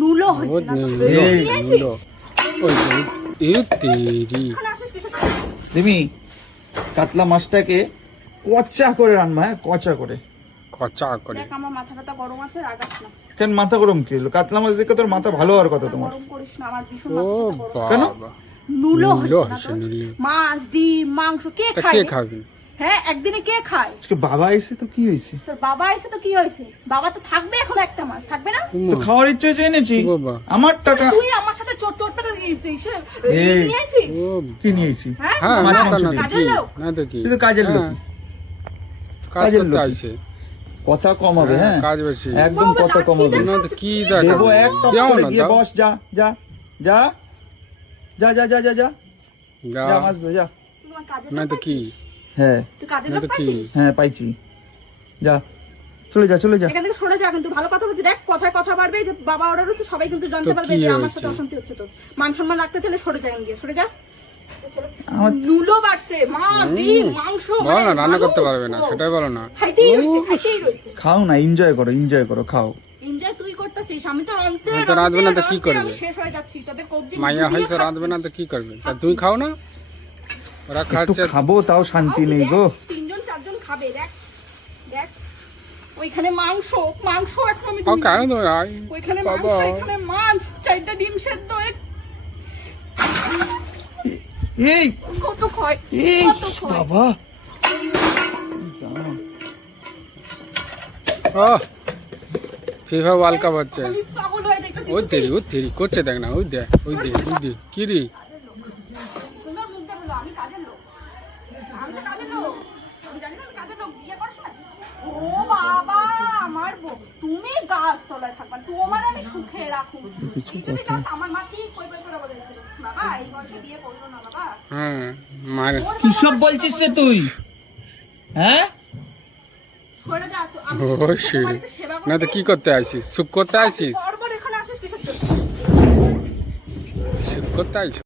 নুলো হইছে না তো। এই নিয়ে আসিস? নুলো। ওই তো, এ তেরি। এখানে আসিস কিসের জন্য? রিমি, কাতলা মাছটাকে কচা করে রান্না, হ্যাঁ কচা করে। কচা করে। দেখ আমার মাথা ব্যথা গরম আছে, রাগাস না। কেন মাথা গরম কি হলো? কাতলা মাছ দেখে তোর মাথা ভালো হওয়ার কথা তোমার। গরম করিস না, আমার ভীষণ ও মাথা ব্যথা গরম। কেন? বাবা। নুলো নুলো হইছে না হইছে, তো। নুলো। মাছ, ডিম, মাংস কে তা খায় কে রে? খাবে? হ্যাঁ, একদিনে কে খায়? আজকে বাবা এসে তো কি হয়েছে? তোর বাবা এসে তো কি হয়েছে? বাবা তো থাকবে এখন একটা মাস, থাকবে না? উমা, তো খাওয়ার ইচ্ছে হয়েছে এনেছি। ও বাবা। আমার টাকা তুই আমার সাথে চোট চোট পেটে গিয়েছিস, এই। নিয়ে আসিস? ও কি নিয়েছি? হ্যাঁ, হ্যাঁ, মাছ না মাংস তো দিয়ে। কাজের কি? লোক? না তো কি? তুই তো কাজের লোক। হ্যাঁ, কাজ কাজের করতে লোক। আইছে। কথা কম হবে, হ্যাঁ কাজ বেশি। একদম বাবা, কথা কম লাঠি হবে। দেখা না তো কি যাচ্ছে, দেখা? দেবো এক টপ দাও করে না, গিয়ে দাও। বস, যা যা যা যা যা যা যা যা যা। যা মাছ ধর, যা। তুই আমার কাজের না লোক তো কি? পাচ্ছিস? হ্যাঁ তুই কাজের না লোক তো কি? পাচ্ছিস? হ্যাঁ পাইছি, যা চলে যা চলে যা। এখান থেকে সরে যা, কিন্তু ভালো কথা বলছি। দেখ কথায় কথা বাড়বে, যে বাবা অর্ডার হচ্ছে, সবাই কিন্তু জানতে তো পারবে কি যে আমার হয়েছে? সাথে অশান্তি হচ্ছে। তোর মান সম্মান রাখতে চাইলে সরে যা, গিয়ে সরে যা। আমার- নুলো বাড়ছে, মাছ, ডিম, মাংস, বলো না, রান্না করতে মানুষ, পারবে না, ও, সেটাই বলো না। খাইতেই রয়েছে, খাইতেই রয়েছে। খাও না, এনজয় করো, খাও। এনজয় তুই করতেছিস, আমি তো অন্তে আমি তো রাঁধবে না তো কি করবে? আমি শেষ হয়ে যাচ্ছি, তোদের কবজি মাইয়া হয়তো রাঁধবে না তো কি করবে? তা তুই খাও না, ওরা একটু খাচ্ছে। খাবো তাও শান্তি নেই গো। তিনজন চারজন খাবে, দেখ দেখ ওইখানে মাংস, মাংস এখন আমি ও দিই। কেন তো আই ওইখানে বাবা। মাংস, এখানে মাছ, 4টা ডিম সেদ্ধ, এই কত খয়, এই কত খয়। বাবা, ও ফিফা ওয়ার্ল্ড কাপ হচ্ছে। আমি পাগল হয়ে দেখতেছি। ওই তেরি করছে, দেখ না, ওই দেখ কি রে? সুন্দর মুখ দেখালো, আমি কাজের লোক, আমি তো কাজের লোক, আমি জানি না আমি কাজের লোক, বিয়ে করছ না? ও বাবা, আমার বউ, তুমি গাছ তলায় থাকবা, তোমার আমি সুখে রাখুন। এই যদি যাও, আমার মা ঠিক কই কই করে বলেছিল, বাবা এই বয়সে বিয়ে করলো না বাবা। হ্যাঁ মারে। ওর কি বাবা সব বলছিস রে তুই? হ্যাঁ সরে যা তো, আমি ও তোমার সে বাড়িতে সেবা না তো করতে কি করতে আসিস? সুখ করতে আসিস? পরপর এখানে আসিস কিসের জন্য? সুখ করতে আসিস?